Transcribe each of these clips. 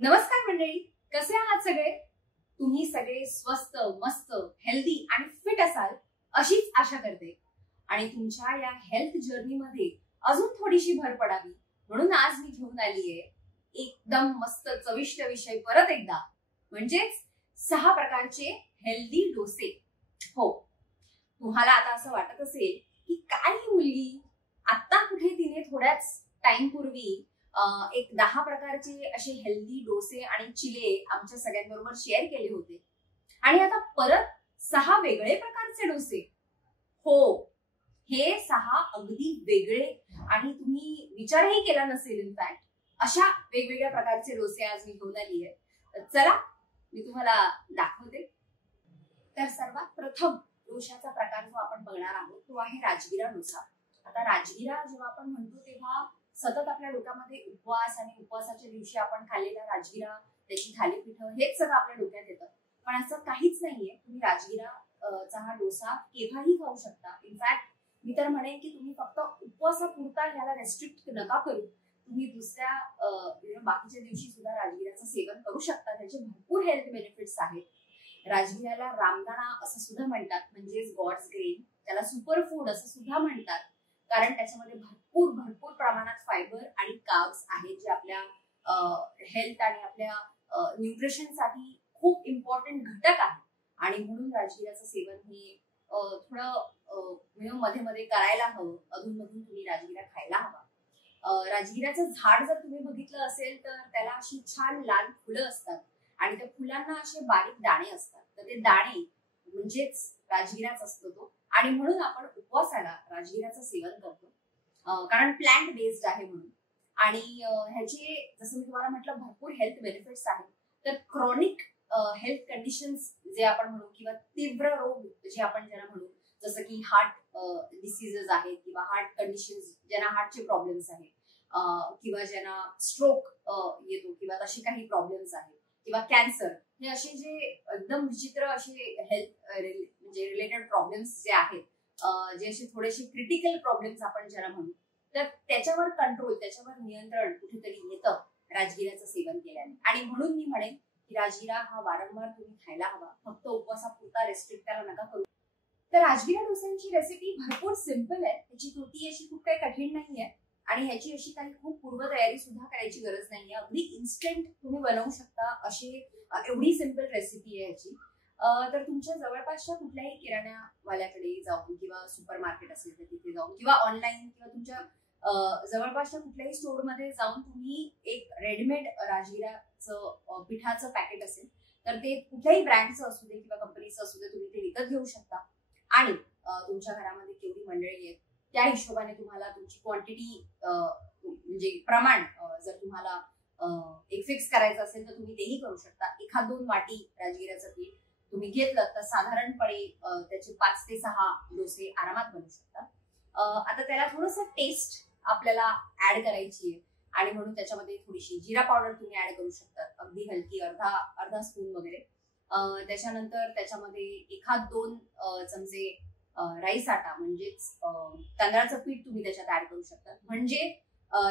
नमस्कार मंडळी, कसे आहात सगळे? तुम्ही सगळे स्वस्त, मस्त, हेल्दी आणि फिट असाल अशीच आशा करते. आणि तुमच्या या हेल्थ जर्नी मध्ये अजून थोडीशी भर पडावी म्हणून आज मी घेऊन आलीये एकदम मस्त चविष्ट विषय परत एकदा, म्हणजेच 6 प्रकारचे हेल्दी डोसे. हो, तुम्हाला आता असं वाटत असेल की काय ही मुलगी, आता कुठे तिने थोड्याच टाइम पूर्वी एक 10 प्रकारचे असे हेल्दी डोसे आणि चिले आमच्या सगळ्यांबरोबर शेअर केले होते आणि आता परत 6 वेगळे प्रकारचे डोसे. हो, हे 6 अगदी वेगळे आणि तुम्ही विचारही केला नसेल इनफॅक्ट अशा वेगवेगळ्या प्रकारचे डोसे आज मी घेऊन आली आहे. तर चला मी तुम्हाला दाखवते. तर सर्वात प्रथम डोशाचा प्रकार जो आपण बघणार आहोत तो आहे राजगिरा डोसा. आता राजगिरा जेव्हा आपण म्हणतो तेव्हा सतत आपल्या डोक्यामध्ये उपवास आणि उपवासाच्या दिवशी आपण खाल्लेला राजगिरा, त्याची थालीपीठं हेच सगळं आपल्या डोक्यात येतं. पण असं काहीच नाहीये. तुम्ही राजगिरा चा हा डोसा केव्हाही खाऊ शकता. इनफॅक्ट मी तर म्हणेन की तुम्ही फक्त उपवासापुरता ह्याला रेस्ट्रिक्ट नका करू. तुम्ही दुसऱ्या बाकीच्या दिवशी सुद्धा राजगिराचं सेवन करू शकता. त्याचे भरपूर हेल्थ बेनिफिट्स आहेत. राजगिराला रामदाणा असं सुद्धा म्हणतात, म्हणजेच गॉड्स ग्रेन. त्याला सुपर फूड असं सुद्धा म्हणतात, कारण त्याच्यामध्ये भरपूर भरपूर प्रमाणात फायबर आणि कार्ब्स आहेत जे आपल्या हेल्थ आणि आपल्या न्यूट्रिशनसाठी खूप इम्पॉर्टंट घटक आहेत. आणि म्हणून राजगिराचं सेवन हे थोडं मध्ये मध्ये करायला हवं. अधूनमधून तुम्ही राजगिरा खायला हवा. राजगिराचं झाड जर तुम्ही बघितलं असेल तर त्याला अशी छान लाल फुलं असतात आणि त्या फुलांना असे बारीक दाणे असतात. तर ते दाणे म्हणजेच राजगिराच असतो तो. आणि म्हणून आपण उपवासाला राजगिराचं सेवन करतो, कारण प्लांट बेस्ड आहे म्हणून. आणि ह्याचे जसं मी तुम्हाला म्हटलं भरपूर हेल्थ बेनिफिट्स आहेत. तर क्रॉनिक हेल्थ कंडिशन्स जे आपण म्हणू किंवा तीव्र रोग जे आपण ज्यांना म्हणू, जसं की हार्ट डिसीजेस आहेत किंवा हार्ट कंडिशन्स, ज्यांना हार्टचे प्रॉब्लेम्स आहेत किंवा ज्यांना स्ट्रोक येतो किंवा असे काही प्रॉब्लेम्स आहेत किंवा कॅन्सर, हे असे जे एकदम विचित्र असे हेल्थ म्हणजे रिलेटेड प्रॉब्लेम्स जे आहेत, जे असे थोडेसे क्रिटिकल प्रॉब्लेम्स आपण ज्याला म्हणू, तर त्याच्यावर कंट्रोल, त्याच्यावर नियंत्रण कुठेतरी येतं राजगिराचं सेवन केल्याने. आणि म्हणून मी म्हणेन की राजगिरा हा वारंवार तुम्ही खायला हवा. फक्त उपवासापुरता रेस्ट्रिक्ट त्याला नका करू. तर राजगिरा डोस्यांची रेसिपी भरपूर सिंपल आहे. त्याची कृती अशी खूप काही कठीण नाहीये आणि ह्याची अशी काही खूप पूर्वतयारी सुद्धा करायची गरज नाहीये. अगदी इन्स्टंट तुम्ही बनवू शकता अशी एवढी सिंपल रेसिपी आहे ह्याची. तर तुमच्या जवळपासच्या कुठल्याही किराणावाल्याकडे जाऊन किंवा सुपर मार्केट असेल तर तिथे जाऊन किंवा ऑनलाईन किंवा तुमच्या जवळपासच्या कुठल्याही स्टोअर मध्ये जाऊन तुम्ही एक रेडीमेड राजगिराचं पिठाचं पॅकेट असेल तर ते कुठल्याही ब्रँडचं असू दे किंवा कंपनीचं असू दे, तुम्ही ते विकत घेऊ शकता. आणि तुमच्या घरामध्ये केवढी मंडळी आहेत त्या हिशोबाने तुम्हाला तुमची क्वांटिटी म्हणजे प्रमाण जर तुम्हाला एक फिक्स करायचं असेल तर तुम्ही तेही करू शकता. 1-2 वाटी राजगिराचं पीठ तुम्ही घेतलं तर साधारणपणे त्याचे 5 ते 6 डोसे आरामात बनू शकतात. आता त्याला थोडंसं टेस्ट आपल्याला ऍड करायची आहे आणि म्हणून त्याच्यामध्ये थोडीशी जिरा पावडर तुम्ही ऍड करू शकता, अगदी हलकी, अर्धा स्पून वगैरे. त्याच्यानंतर त्याच्यामध्ये 1-2 चमचे राईस आटा म्हणजेच तांदळाचं पीठ तुम्ही त्याच्यात ऍड करू शकता, म्हणजे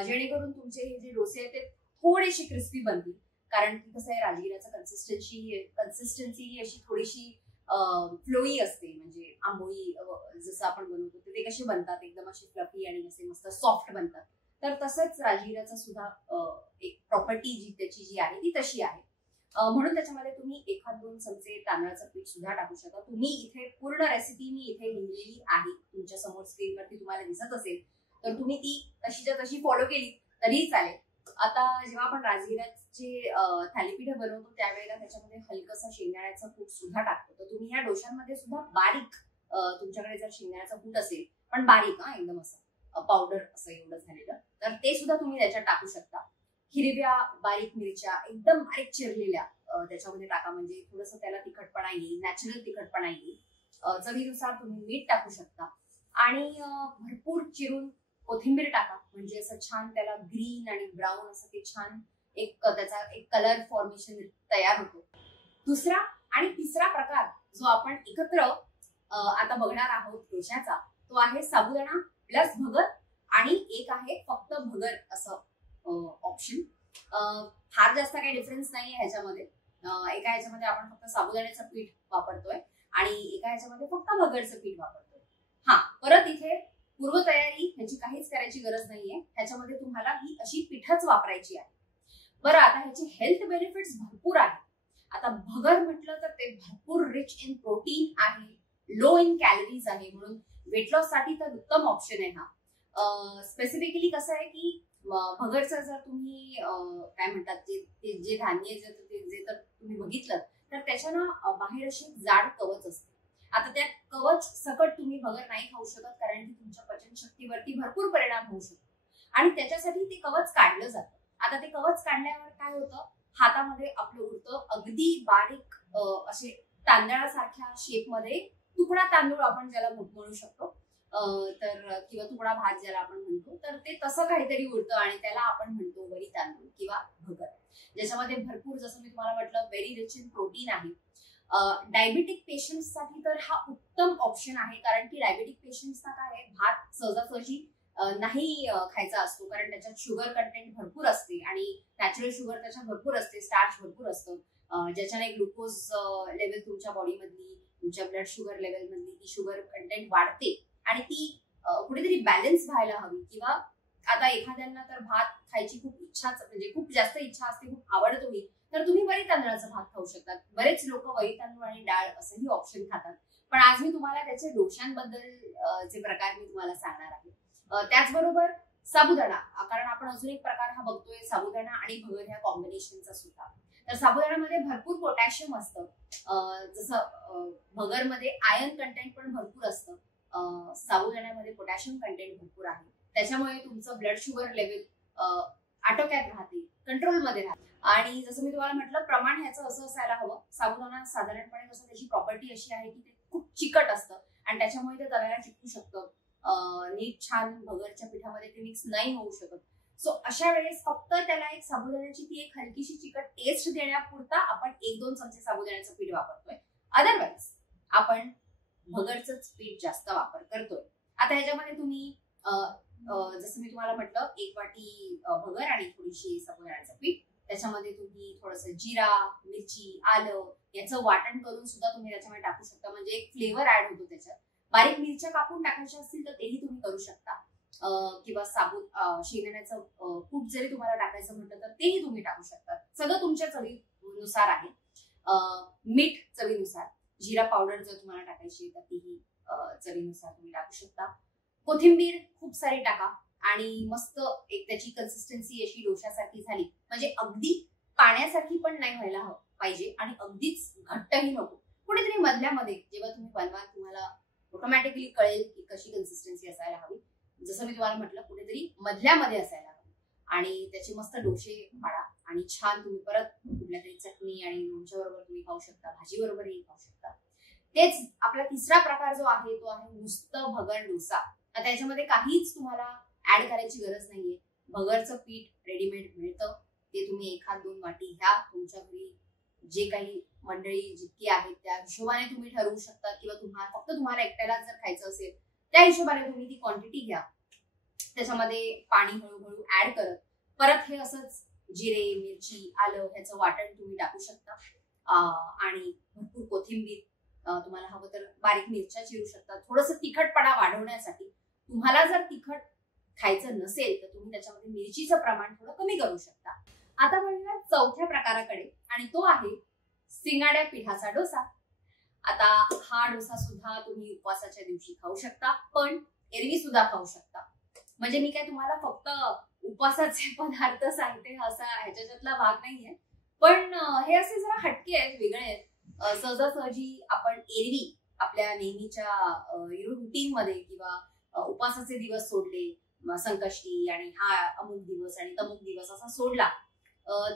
जेणेकरून तुमचे हे जे डोसे आहेत ते थोडेसे क्रिस्पी बनतील. कारण की कसं आहे, राजगिराचं कन्सिस्टन्सी ही अशी थोडीशी फ्लोई असते, म्हणजे आंबोळी जसं आपण बनवतो ते कसे बनतात, एकदम असे फ्लफी आणि असे मस्त सॉफ्ट बनतात. तर तसंच राजगिराचं सुद्धा एक प्रॉपर्टी जी त्याची जी आहे ती तशी आहे. म्हणून त्याच्यामध्ये तुम्ही 1-2 चमचे तांदळाचं पीठ सुद्धा टाकू शकता. तुम्ही इथे पूर्ण रेसिपी मी इथे लिहिलेली आहे तुमच्या समोर, स्क्रीनवरती तुम्हाला दिसत असेल तर तुम्ही ती तशीच्या तशी फॉलो केली तरीही चालेल. आता जेव्हा आपण राजगिराचे थालीपीठ बनवतो त्यावेळेला त्याच्यामध्ये हलकंसं शेंगदाण्याचं कूट सुद्धा टाकतो. तर तुम्ही ह्या डोशांमध्ये सुद्धा बारीक, तुमच्याकडे जर शेंगदाण्याचं कूट असेल पण बारीक, एकदम असं पावडर असं एवढं झालेलं, तर ते सुद्धा तुम्ही त्याच्यात टाकू शकता. हिरव्या बारीक मिरच्या एकदम बारीक चिरलेल्या त्याच्यामध्ये टाका, म्हणजे थोडंसं त्याला तिखटपणा येईल, नॅचरल तिखटपणा येईल. चवीनुसार तुम्ही मीठ टाकू शकता आणि भरपूर चिरून कोथिंबीर टाका, म्हणजे असं छान त्याला ग्रीन आणि ब्राऊन असं ते छान एक त्याचा एक कलर फॉर्मेशन तयार होतो. दुसरा आणि तिसरा प्रकार जो आपण एकत्र आता बघणार आहोत डोश्याचा, तो आहे साबुदाणा प्लस भगर आणि एक आहे फक्त भगर असं ऑप्शन. फार जास्त काही डिफरन्स नाहीये ह्याच्यामध्ये. एका ह्याच्यामध्ये आपण फक्त साबुदाण्याचं पीठ वापरतोय आणि एका ह्याच्यामध्ये फक्त भगरचं पीठ वापरतोय. हा, परत इथे पूर्वतयारी ह्याची काहीच करायची गरज नाहीये. ह्याच्यामध्ये तुम्हाला ही अशी पीठच वापरायची आहे. बरं, आता ह्याचे हेल्थ बेनिफिट्स भरपूर आहेत. आता भगर म्हटलं तर ते भरपूर रिच इन प्रोटीन आहे, लो इन कॅलरीज आहे, म्हणून वेट लॉस साठी तर उत्तम ऑप्शन आहे हा. स्पेसिफिकली कसं आहे की भगरचं जर तुम्ही काय म्हणतात जे धान्य जे तर तुम्ही बघितलं तर त्याच्या ना बाहेर अशी जाड कवच असते. आता त्या कवच सकट तुम्ही भगर नाही खाऊ शकत, कारण की तुमच्या पचनशक्तीवरती भरपूर परिणाम होऊ शकतो आणि त्याच्यासाठी ते कवच काढलं जातं. आता ते कवच काढल्यावर काय होतं, हातामध्ये आपलं उरतं अगदी बारीक असे तांदळासारख्या शेपमध्ये तुकडा तांदूळ आपण ज्याला म्हणू शकतो, तर किंवा तुकडा भात ज्याला आपण म्हणतो, तर ते तसं काहीतरी उरतं आणि त्याला आपण म्हणतो वरी तांदूळ किंवा भगर, ज्याच्यामध्ये भरपूर, जसं मी तुम्हाला म्हटलं, व्हेरी रिच इन प्रोटीन आहे. डायबिटिक पेशंट्ससाठी तर हा उत्तम ऑप्शन आहे, कारण की डायबिटिक पेशंट्सना काय आहे, भात सहजासहजी नाही खायचा असतो, कारण त्याच्यात शुगर कंटेंट भरपूर असते आणि नॅचरल शुगर त्याच्यात भरपूर असते, स्टार्च भरपूर असतं, ज्याच्याने ग्लुकोज लेवल तुमच्या बॉडीमधली, तुमच्या ब्लड शुगर लेवल मधली ती शुगर कंटेंट वाढते आणि ती कुठेतरी बॅलन्स व्हायला हवी. किंवा आता एखाद्यांना तर भात खायची खूप इच्छाच, म्हणजे खूप जास्त इच्छा असते, खूप आवडतोही, तर तुम्ही वरी तांदळाचा भात खाऊ शकतात. बरेच लोक वरी तांदूळ आणि डाळ असंही ऑप्शन खातात. पण आज मी तुम्हाला त्याचे डोशांबद्दल जे प्रकार मी तुम्हाला सांगणार आहे. त्याचबरोबर साबुदाणा, कारण आपण अजून एक प्रकार हा बघतोय साबुदाणा आणि भगर ह्या कॉम्बिनेशनचा सुद्धा. तर साबुदाण्यामध्ये भरपूर पोटॅशियम असतं, जसं भगरमध्ये आयर्न कंटेंट पण भरपूर असतं, साबुदाण्यामध्ये पोटॅशियम कंटेंट भरपूर आहे. त्याच्यामुळे तुमचं ब्लड शुगर लेवल आटोक्यात राहते, कंट्रोलमध्ये राहते. आणि जसं मी तुम्हाला म्हटलं, प्रमाण ह्याचं असं असायला हवं. साबुदाणा साधारणपणे कसं त्याची प्रॉपर्टी अशी आहे की ते खूप चिकट असतं आणि त्याच्यामुळे ते तव्याला चिकटू शकतं, नीट छान भगरच्या पिठामध्ये ते मिक्स नाही होऊ शकत. सो अशा वेळेस फक्त त्याला एक साबुदाण्याची ती एक हलकीशी चिकट टेस्ट देण्यापुरता आपण 1-2 चमचे साबुदाण्याचं पीठ वापरतोय. अदरवाईज आपण भगरचंच पीठ जास्त वापर करतोय. आता ह्याच्यामध्ये तुम्ही जसं मी तुम्हाला म्हटलं, 1 वाटी भगर आणि थोडीशी साबुदाण्याचं पीठ, त्याच्यामध्ये तुम्ही थोडंसं जिरा, मिरची, आलं याचं वाटण करून सुद्धा तुम्ही त्याच्यामध्ये टाकू शकता, म्हणजे एक फ्लेवर ऍड होतो त्याच्यात. बारीक मिरच्या कापून टाकायच्या असतील तर तेही तुम्ही करू शकता, किंवा शेंगदाण्याचं कूट जरी तुम्हाला टाकायचं म्हटलं तर तेही तुम्ही टाकू शकता. सगळं तुमच्या चवीनुसार आहे. मीठ चवीनुसार, जिरा पावडर जर तुम्हाला टाकायची तर तीही चवीनुसार तुम्ही टाकू शकता. कोथिंबीर खूप सारी टाका आणि मस्त एक त्याची कन्सिस्टन्सी अशी डोशासारखी झाली, म्हणजे अगदी पाण्यासारखी पण नाही व्हायला पाहिजे आणि अगदीच घट्टही नको, कुठेतरी मधल्यामध्ये. जेव्हा तुम्ही बनवाल तुम्हाला ऑटोमॅटिकली कळेल की कशी कन्सिस्टन्सी असायला हवी. जसं मी तुम्हाला म्हटलं, कुठेतरी मधल्यामध्ये असायला हवी आणि त्याचे मस्त डोसे पाडा आणि छान तुम्ही परत कुठल्या तरी चटणी आणि लोणच्या बरोबर तुम्ही खाऊ शकता, भाजी बरोबरही खाऊ शकता. तेच आपला तिसरा प्रकार जो आहे तो आहे नुसतं भगर डोसा. आता याच्यामध्ये काहीच तुम्हाला ऍड करायची गरज नाहीये. भगरचं पीठ रेडीमेड मिळतं, ते तुम्ही 1-2 वाटी घ्या. तुमच्या घरी जे काही मंडळी जितकी आहेत त्या हिशोबाने तुम्ही ठरवू शकता, किंवा फक्त तुम्हाला एकट्याला जर खायचं असेल त्या हिशोबाने तुम्ही ती क्वांटिटी घ्या. त्याच्यामध्ये पाणी हळूहळू ऍड करत परत हे असंच जिरे, मिरची, आलं ह्याचं वाटण तुम्ही टाकू शकता आणि भरपूर कोथिंबीर, तुम्हाला हवं तर बारीक मिरच्या चिरू शकता, थोडंसं तिखटपणा वाढवण्यासाठी. तुम्हाला जर तिखट खायचं नसेल तर तुम्ही त्याच्यामध्ये मिरचीचं प्रमाण थोडं कमी करू शकता. आता म्हणूया चौथ्या प्रकाराकडे, आणि तो आहे सिंगाड्या पिठाचा डोसा. आता हा डोसा सुद्धा तुम्ही उपवासाच्या दिवशी खाऊ शकता, पण एरवी सुद्धा खाऊ शकता. म्हणजे मी काय तुम्हाला फक्त उपवासाचे पदार्थ सांगते असा ह्याच्यातला भाग नाहीये, पण हे असे जरा हटके आहेत, वेगळे आहेत. सहजासहजी आपण एरवी आपल्या नेहमीच्या रुटीन मध्ये किंवा उपवासाचे दिवस सोडले, संकष्टी आणि हा अमुक दिवस आणि तमुक दिवस असा सोडला,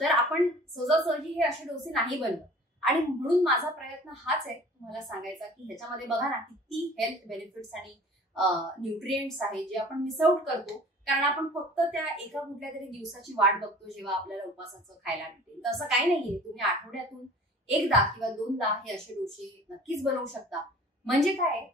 तर आपण सहजासहजी हे असे डोसे नाही बनवत. आणि म्हणून माझा प्रयत्न हाच आहे तुम्हाला सांगायचा की ह्याच्यामध्ये बघा ना किती हेल्थ बेनिफिट्स आणि न्यूट्रिएंट्स आहेत जे आपण मिस आउट करतो, कारण आपण फक्त त्या एका कुठल्या तरी दिवसाची वाट बघतो जेव्हा आपल्याला उपवासाचं खायला मिळेल. तर असं काही नाहीये, तुम्ही आठवड्यातून 1दा किंवा 2दा हे असे डोसे नक्कीच बनवू शकता. म्हणजे काय,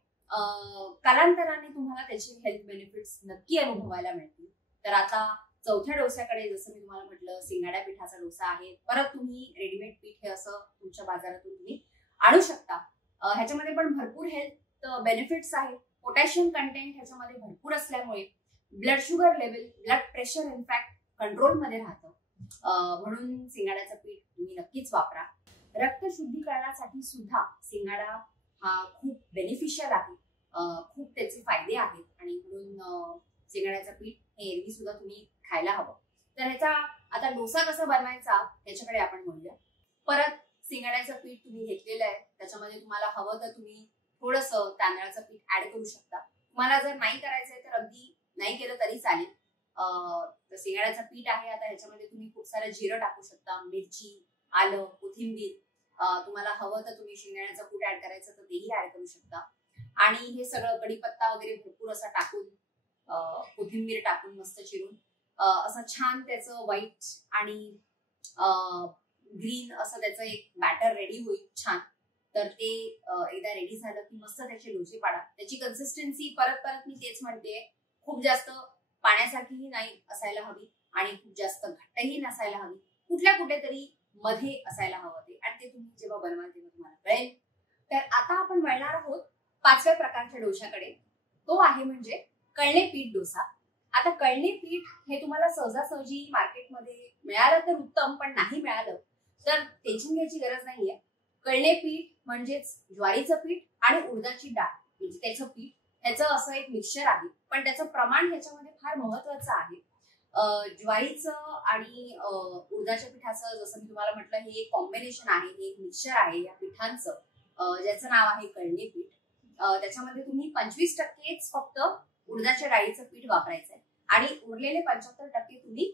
कालांतराने तुम्हाला त्याचे हेल्थ बेनिफिट्स नक्की अनुभवायला मिळतील. तर आता चौथ्या डोस्याकडे जसं मी तुम्हाला म्हटलं सिंगाड्या पिठाचा डोसा आहे. परत तुम्ही रेडीमेड पीठ हे असं तुमच्या बाजारातून तुम्ही आणू शकता. ह्याच्यामध्ये पण भरपूर हेल्थ बेनिफिट्स आहेत. पोटॅशियम कंटेंट ह्याच्यामध्ये भरपूर असल्यामुळे blood sugar level, blood pressure in fact कंट्रोलमध्ये राहतं. म्हणून सिंगाड्याचं पीठ तुम्ही नक्कीच वापरा. रक्त शुद्धीकरणासाठी सुद्धा सिंगाडा हा खूप बेनिफिशियल आहे. खूप त्याचे फायदे आहेत आणि म्हणून सिंगाड्याचं पीठ हे एरवी सुद्धा तुम्ही खायला हवं. तर ह्याचा आता डोसा कसा बनवायचा ह्याच्याकडे आपण बोलूया. परत सिंगाड्याचं पीठ तुम्ही घेतलेलं आहे, त्याच्यामध्ये तुम्हाला हवं तर तुम्ही थोडंसं तांदळाचं पीठ ऍड करू शकता. तुम्हाला जर नाही करायचंय तर अगदी नाही केलं तरी चालेल. तर सिंगाड्याचं पीठ आहे, आता ह्याच्यामध्ये तुम्ही खूप सारं जिरं टाकू शकता, मिरची, आलं, कोथिंबीर. तुम्हाला हवं तर तुम्ही शेंगदाण्याचं कूट ऍड करायचं तर तेही ऍड करू शकता. आणि हे सगळं कढीपत्ता वगैरे भरपूर असा टाकून, कोथिंबीर टाकून मस्त चिरून असं छान त्याचं व्हाईट आणि ग्रीन असं त्याचं एक बॅटर रेडी होईल छान. तर ते एकदा रेडी झालं की मस्त त्याचे डोसे पाडा. त्याची कन्सिस्टन्सी परत मी तेच म्हणते, खूप जास्त पाण्यासारखीही नाही असायला हवी आणि खूप जास्त घट्टही नसायला हवी, कुठेतरी मध्ये असायला हवं ते. आणि ते तुम्ही जेव्हा बनवाल तेव्हा तुम्हाला कळेल. तर आता आपण वळणार आहोत 5व्या प्रकारच्या डोशाकडे. तो आहे म्हणजे कळणे पीठ डोसा. आता कळणे पीठ हे तुम्हाला सहजासहजी मार्केटमध्ये मिळालं तर उत्तम, पण नाही मिळालं तर टेन्शन घ्यायची गरज नाहीये. कळणे पीठ म्हणजेच ज्वारीचं पीठ आणि उडदाची डाळ म्हणजे त्याचं पीठ, ह्याचं असं एक मिक्सचर आहे. पण त्याचं प्रमाण ह्याच्यामध्ये फार महत्वाचं आहे. ज्वारीचं आणि उडदाच्या पिठाचं जसं मी तुम्हाला म्हटलं, हे एक कॉम्बिनेशन आहे, हे एक मिक्सचर आहे या पिठांचं, ज्याचं नाव आहे कळणे पीठ. त्याच्यामध्ये तुम्ही 25%च फक्त उडदाच्या डाळीचं पीठ वापरायचंय आणि उरलेले 75% तुम्ही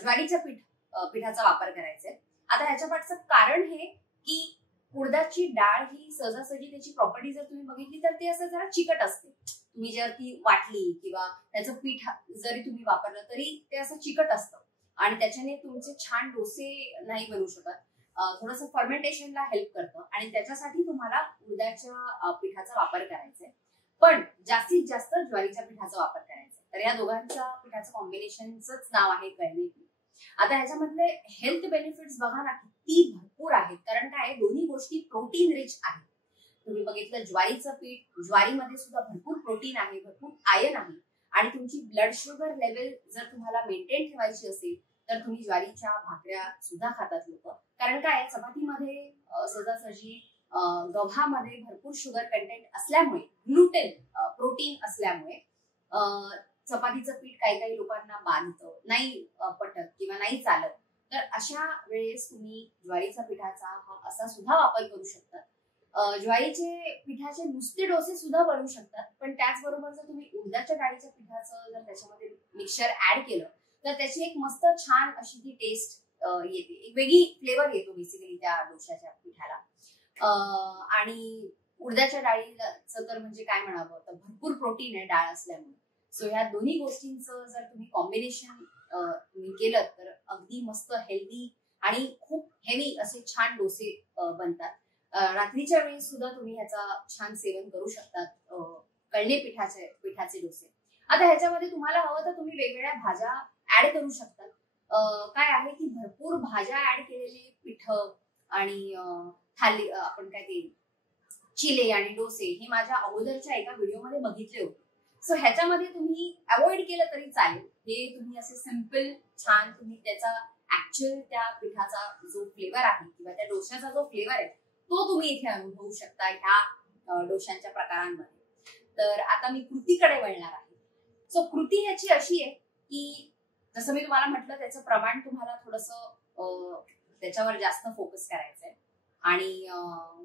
ज्वारीच्या पिठाचा वापर करायचा आहे. आता ह्याच्या पाठचं कारण हे की उडदाची डाळ ही सहजासहजी त्याची प्रॉपर्टी जर तुम्ही बघितली तर ते असं जरा चिकट असते. तुम्ही जर ती वाटली किंवा त्याचं पीठ जरी तुम्ही वापरलं तरी ते असं चिकट असतं आणि त्याच्याने तुमचे छान डोसे नाही बनवू शकत. थोडंसं फर्मेंटेशनला हेल्प करतं आणि त्याच्यासाठी तुम्हाला उडदाच्या पिठाचा वापर करायचा आहे. पण जास्तीत जास्त ज्वारीच्या पिठाचा वापर करायचा. तर या दोघांच्या पिठाचं कॉम्बिनेशनच नाव आहे कळणे पीठ. आता ह्याच्यामधले हेल्थ बेनिफिट्स बघा ना किती भरपूर आहेत. कारण काय, दोन्ही गोष्टी प्रोटीन रिच आहेत. तुम्ही बघितलं ज्वारीचं पीठ, ज्वारीमध्ये सुद्धा भरपूर प्रोटीन आहे, भरपूर आयर्न आहे. आणि तुमची ब्लड शुगर लेवल जर तुम्हाला मेंटेन ठेवायची असेल तर तुम्ही ज्वारीच्या भाकऱ्या सुद्धा खातात लोक. कारण काय, चपातीमध्ये सहजासहजी गव्हामध्ये भरपूर शुगर कंटेंट असल्यामुळे, ग्लुटेन प्रोटीन असल्यामुळे चपातीचं पीठ काही लोकांना बांधतं, नाही पटत किंवा नाही चालत. तर अशा वेळेस तुम्ही ज्वारीच्या पिठाचा हा असा सुद्धा वापर करू शकता. ज्वारीचे पिठाचे नुसते डोसे सुद्धा बनवू शकतात. पण त्याचबरोबर जर तुम्ही उडदाच्या डाळीच्या पिठाचं जर त्याच्यामध्ये मिक्सचर ऍड केलं तर त्याची एक मस्त छान अशी ती टेस्ट येते, एक वेगळी फ्लेवर येतो बेसिकली त्या डोशाच्या पिठाला. आणि उडदाच्या डाळीचं तर म्हणजे काय म्हणावं, तर भरपूर प्रोटीन आहे डाळ असल्यामुळे. सो ह्या दोन्ही गोष्टींचं जर तुम्ही कॉम्बिनेशन तुम्ही केलं तर अगदी मस्त हेल्दी आणि खूप हेवी असे छान डोसे बनतात. रात्रीच्या वेळेस सुद्धा तुम्ही ह्याचा छान सेवन करू शकतात, कळणे पिठाचे डोसे. आता ह्याच्यामध्ये तुम्हाला हवं तर तुम्ही वेगवेगळ्या भाज्या ऍड करू शकतात. काय आहे की भरपूर भाज्या ऍड केलेले पिठ आणि थाली, आपण काय ते चिले आणि डोसे हे माझ्या अगोदरच्या एका व्हिडिओमध्ये बघितले होते. सो ह्याच्यामध्ये तुम्ही अवॉइड केलं तरी चालेल. हे तुम्ही असे सिंपल छान तुम्ही त्याचा ऍक्च्युअल त्या पिठाचा जो फ्लेवर आहे किंवा त्या डोश्याचा जो फ्लेवर आहे तो तुम्ही इथे अनुभवू शकता ह्या डोशांच्या प्रकारांमध्ये. तर आता मी कृतीकडे वळणार आहे. सो कृती ह्याची अशी आहे की जसं मी तुम्हाला म्हटलं, त्याचं प्रमाण तुम्हाला थोडंसं त्याच्यावर जास्त फोकस करायचंय आणि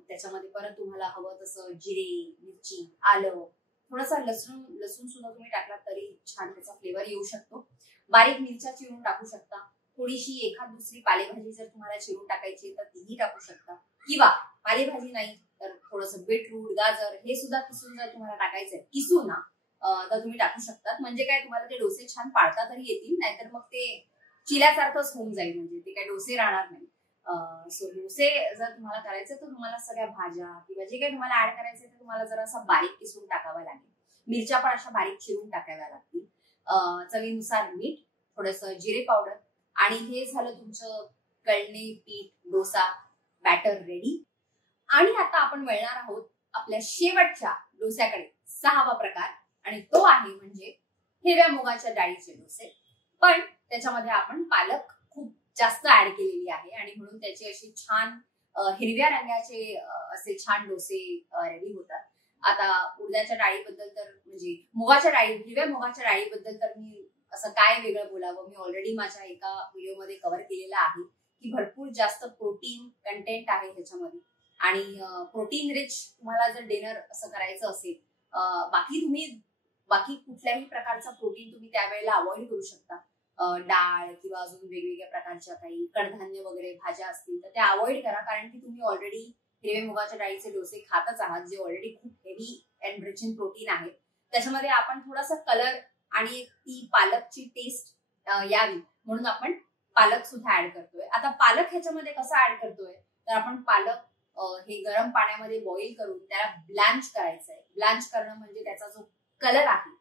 त्याच्यामध्ये परत तुम्हाला हवं तसं जिरे, मिरची, आलं, थोडासा लसूण सुद्धा तुम्ही टाकलात तरी छान त्याचा फ्लेवर येऊ शकतो. बारीक मिरच्या चिरून टाकू शकता. थोडीशी एखाद दुसरी पालेभाजी जर तुम्हाला चिरून टाकायची तर तीही टाकू शकता. किंवा पालेभाजी नाही तर थोडंसं बीटरूट, गाजर हे सुद्धा किसून जर तुम्हाला टाकायचंय, किसून ना, तर तुम्ही टाकू शकतात. म्हणजे काय, तुम्हाला ते डोसे छान पाडता तरी येतील, नाहीतर मग ते चिल्यासारखंच होऊन जाईल, म्हणजे ते काही डोसे राहणार नाही. सो डोसे जर तुम्हाला करायचे तर तुम्हाला सगळ्या भाज्या किंवा जे काही तुम्हाला ऍड करायचे ते तुम्हाला जरा असं बारीक किसून टाकावं लागेल. मिरच्या पण अशा बारीक चिरून टाकाव्या लागतील. चवीनुसार मीठ, थोडंसं जिरे पावडर आणि हे झालं तुमचं कळणे पीठ डोसा बॅटर रेडी. आणि आता आपण वळणार आहोत आपल्या शेवटच्या डोस्याकडे, 6वा प्रकार, आणि तो आहे म्हणजे हिरव्या मुगाच्या डाळीचे डोसे. पण त्याच्यामध्ये आपण पालक खूप जास्त ऍड केलेली आहे आणि म्हणून त्याचे असे छान हिरव्या रंगाचे असे छान डोसे रेडी होतात. आता उडदाच्या डाळीबद्दल तर म्हणजे हिरव्या मुगाच्या डाळीबद्दल तर मी असं काय वेगळं बोलावं, मी ऑलरेडी माझ्या एका व्हिडिओमध्ये कव्हर केलेलं आहे की भरपूर जास्त प्रोटीन कंटेंट आहे त्याच्यामध्ये आणि प्रोटीन रिच तुम्हाला जर डिनर असं करायचं असेल, बाकी कुठल्याही प्रकारचा प्रोटीन तुम्ही त्यावेळेला अवॉइड करू शकता. डाळ किंवा अजून वेगवेगळ्या प्रकारच्या काही कडधान्य वगैरे भाज्या असतील तर त्या अवॉइड करा, कारण की तुम्ही ऑलरेडी हिरव्या मुगाच्या डाळीचे डोसे खातच आहात जे ऑलरेडी खूप heavy and rich in protein आहे. त्याच्यामध्ये आपण थोडासा कलर आणि ती पालकची टेस्ट यावी म्हणून आपण पालक सुद्धा ऍड करतोय. आता पालक ह्याच्यामध्ये कसा ऍड करतोय तर आपण पालक हे गरम पाण्यामध्ये बॉईल करून त्याला ब्लँच करायचं आहे. ब्लँच करणं म्हणजे त्याचा जो कलर आहे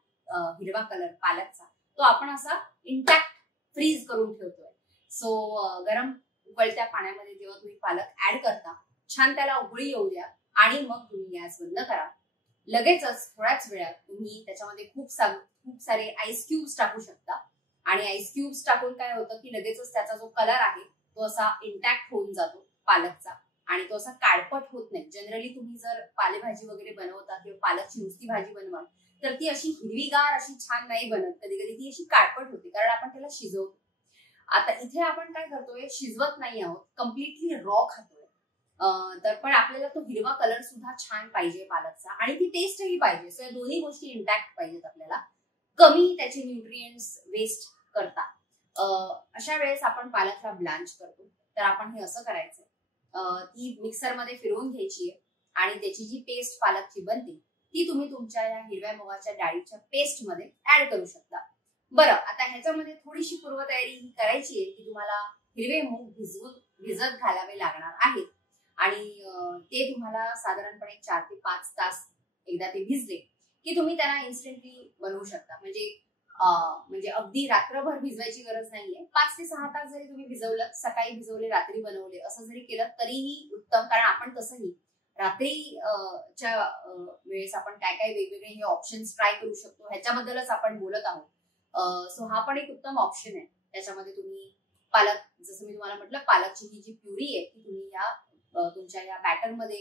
हिरवा कलर पालकचा तो आपण असा इंटॅक्ट फ्रीज करून ठेवतोय. सो गरम उकळत्या पाण्यामध्ये जेव्हा तुम्ही पालक ऍड करता छान त्याला उकळी येऊ द्या आणि मग तुम्ही गॅस बंद करा. लगेचच थोड्याच वेळात तुम्ही त्याच्यामध्ये खूप सारे आईस क्यूब्स टाकू शकता आणि आईस क्यूब्स टाकून काय होतं की लगेचच त्याचा जो कलर आहे तो असा इंटॅक्ट होऊन जातो पालकचा आणि तो असा काळपट होत नाही. जनरली तुम्ही जर पालेभाजी वगैरे बनवता किंवा पालकची नुसती भाजी बनवाल तर ती अशी हिरवीगार अशी छान नाही बनत, कधी कधी ती अशी काळपट होते कारण आपण त्याला शिजवतो. आता इथे आपण काय करतोय, शिजवत नाही आहोत, कम्प्लिटली रॉ खातोय. तर पण आपल्याला तो हिरवा कलर सुद्धा छान पाहिजे पालकचा आणि ती टेस्टही पाहिजे. सो या दोन्ही गोष्टी इंटॅक्ट पाहिजेत आपल्याला, कमी त्याचे न्यूट्रिएंट्स वेस्ट करता. अशा वेळेस आपण पालकला ब्लँच करतो. तर आपण हे असं करायचं, ती मिक्सरमध्ये फिरवून घ्यायची आहे आणि त्याची जी पेस्ट पालकची बनते ती तुम्ही तुमच्या या हिरव्या मुगाच्या डाळीच्या पेस्ट मध्ये ऍड करू शकता. बरं, आता ह्याच्यामध्ये थोडीशी पूर्वतयारी ही करायची आहे की तुम्हाला हिरवे मूग भिजत घालावे लागणार आहेत आणि ते तुम्हाला साधारणपणे 4 ते 5 तास एकदा ते भिजले की तुम्ही त्यांना इन्स्टंटली बनवू शकता. म्हणजे अगदी रात्रभर भिजवायची गरज नाहीये. 5 ते 6 तास जरी तुम्ही भिजवलं, सकाळी भिजवले रात्री बनवले असं जरी केलं तरीही उत्तम, कारण आपण तसंही रात्रीच्या वेळेस आपण काय काय वेगवेगळे हे ऑप्शन्स ट्राय करू शकतो ह्याच्याबद्दलच आपण बोलत आहोत. सो हा पण एक उत्तम ऑप्शन आहे. त्याच्यामध्ये तुम्ही पालक, जसं मी तुम्हाला म्हटलं, पालकची ही जी प्युरी आहे ती तुम्ही या तुमच्या या बॅटरमध्ये,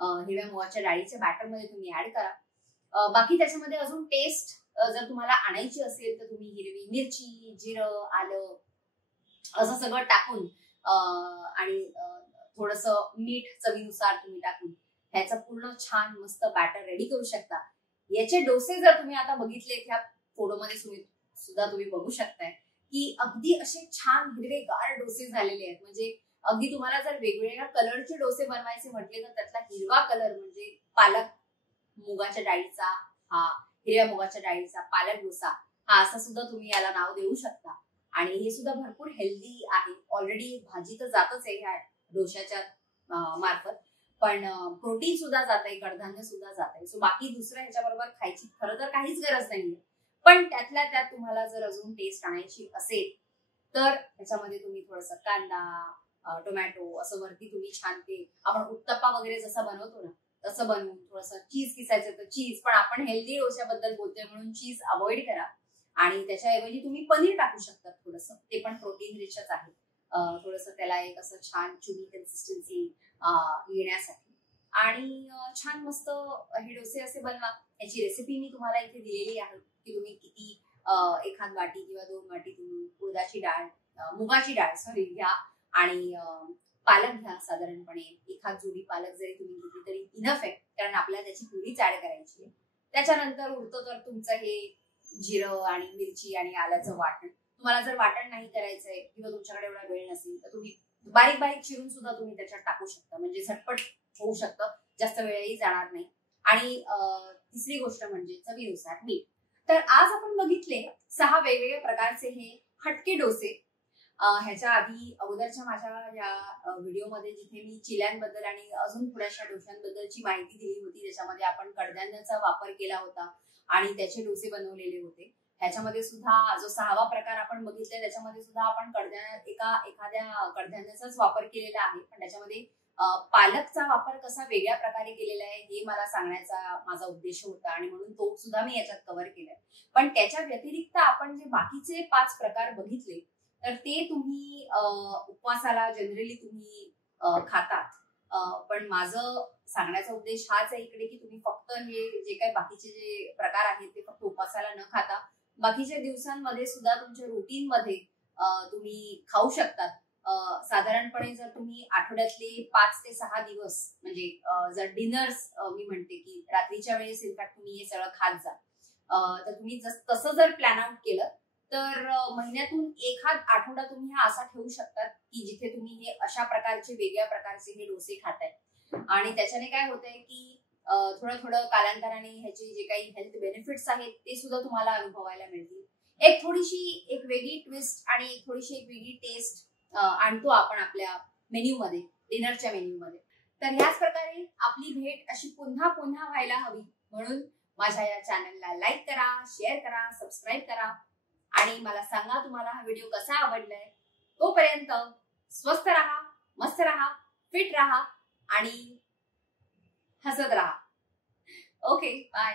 हिरव्या मुगाच्या डाळीच्या बॅटरमध्ये तुम्ही ऍड करा. बाकी त्याच्यामध्ये अजून टेस्ट जर तुम्हाला आणायची असेल तर तुम्ही हिरवी मिरची, जिरं, आलं असं सगळं टाकून आणि थोडंसं मीठ चवीनुसार तुम्ही टाकून ह्याचं पूर्ण छान मस्त बॅटर रेडी करू शकता. याचे डोसे जर तुम्ही आता बघितले, ह्या फोटोमध्ये सुद्धा तुम्ही बघू शकताय की अगदी असे छान हिरवेगार डोसे झालेले आहेत. म्हणजे अगदी तुम्हाला जर वेगवेगळ्या कलरचे डोसे बनवायचे म्हटले तर त्यातला हिरवा कलर म्हणजे पालक मुगाच्या डाळीचा, हा हिरव्या मुगाच्या डाळीचा पालक डोसा, हा असं सुद्धा तुम्ही याला नाव देऊ शकता. आणि हे सुद्धा भरपूर हेल्दी आहे. ऑलरेडी भाजी तर जातच आहे ह्या डोशाच्या मार्फत, पण प्रोटीन सुद्धा जात आहे, कडधान्य सुद्धा जात आहे. सो बाकी दुसरं ह्याच्याबरोबर खायची खरं तर काहीच गरज नाहीये. पण त्यातल्या त्यात तुम्हाला जर अजून टेस्ट आणायची असेल तर त्याच्यामध्ये तुम्ही थोडंसं कांदा, टोमॅटो असं वरती तुम्ही छान, ते आपण उत्तप्पा वगैरे जसं बनवतो ना तसं बनवून थोडंसं चीज किसायचं तर चीज, पण आपण हेल्दी डोश्याबद्दल बोलतोय म्हणून चीज अवॉइड करा आणि त्याच्याऐवजी तुम्ही पनीर टाकू शकता थोडंसं, ते पण प्रोटीन रिचच आहे. थोडंसं त्याला एक असं छान चुनी कन्सिस्टन्सी येण्यासाठी. आणि छान मस्त हे डोसे असे बनवा. याची रेसिपी मी तुम्हाला इथे दिलेली आहे की तुम्ही किती, 1 वाटी किंवा 2 वाटी तुम्ही मुगाची डाळ घ्या आणि पालक घ्या. साधारणपणे 1 जोडी पालक जरी तुम्ही घेतली तरी इनफ आहे, कारण आपल्याला त्याची प्युरीच ऍड करायची आहे. त्याच्यानंतर उरतं तर तुमचं हे जिरं आणि मिरची आणि आल्याचं वाटण. तुम्हाला जर वाटण नाही करायचंय किंवा तुमच्याकडे एवढा वेळ नसेल तर तुम्ही बारीक बारीक चिरून सुद्धा तुम्ही त्याच्यात टाकू शकता, म्हणजे झटपट होऊ शकतं, जास्त वेळही जाणार नाही. आणि तिसरी गोष्ट म्हणजे चवीनुसार मीठ. तर आज आपण बघितले 6 वेगवेगळ्या प्रकारचे हे हटके डोसे. ह्याच्या आधी अगोदरच्या माझ्या या व्हिडिओमध्ये जिथे मी चिल्यांबद्दल आणि अजून थोड्याशा डोशांबद्दलची माहिती दिली होती, त्याच्यामध्ये आपण कडधान्याचा वापर केला होता आणि त्याचे डोसे बनवलेले होते. ह्याच्यामध्ये सुद्धा जो 6वा प्रकार आपण बघितलाय त्याच्यामध्ये सुद्धा आपण एखाद्या कडधान्याचाच वापर केलेला आहे, पण त्याच्यामध्ये पालकचा वापर कसा वेगळ्या प्रकारे केलेला आहे हे मला सांगण्याचा माझा उद्देश होता आणि म्हणून तो सुद्धा मी याच्यात कव्हर केलाय. पण त्याच्या व्यतिरिक्त आपण जे बाकीचे 5 प्रकार बघितले तर ते तुम्ही उपवासाला जनरली तुम्ही खातात. पण माझं सांगण्याचा उद्देश हाच आहे इकडे की तुम्ही फक्त हे जे काही बाकीचे जे प्रकार आहेत ते फक्त उपवासाला न खाता बाकीच्या दिवसांमध्ये सुद्धा तुमच्या रुटीन मध्ये तुम्ही खाऊ शकतात. साधारणपणे जर तुम्ही आठवड्यातले 5 ते 6 दिवस म्हणजे जर डिनर्स मी म्हणते की रात्रीच्या वेळेस इनफॅक्ट तुम्ही हे सगळं खात जा, तर तुम्ही तसं जर प्लॅन आउट केलं तर महिन्यातून एखाद आठवडा तुम्ही हा असा ठेवू शकतात की जिथे तुम्ही हे अशा प्रकारचे वेगळ्या प्रकारचे हे डोसे खाताय आणि त्याच्याने काय होतंय की थोडं थोडं कालांतराने ह्याचे जे काही हेल्थ बेनिफिट्स आहेत ते सुद्धा तुम्हाला अनुभवायला मिळतील. एक वेगळी ट्विस्ट आणि एक वेगळी टेस्ट आणतो आपण आपल्या मेन्यू मध्ये, डिनरच्या मेन्यू मध्ये. तर ह्याच प्रकारे आपली भेट अशी पुन्हा पुन्हा व्हायला हवी म्हणून माझ्या या चॅनलला लाईक करा, शेअर करा, सबस्क्राईब करा आणि मला सांगा तुम्हाला हा व्हिडिओ कसा आवडलाय. तोपर्यंत स्वस्थ राहा, मस्त राहा, फिट राहा आणि हसत राहा. Okay, bye.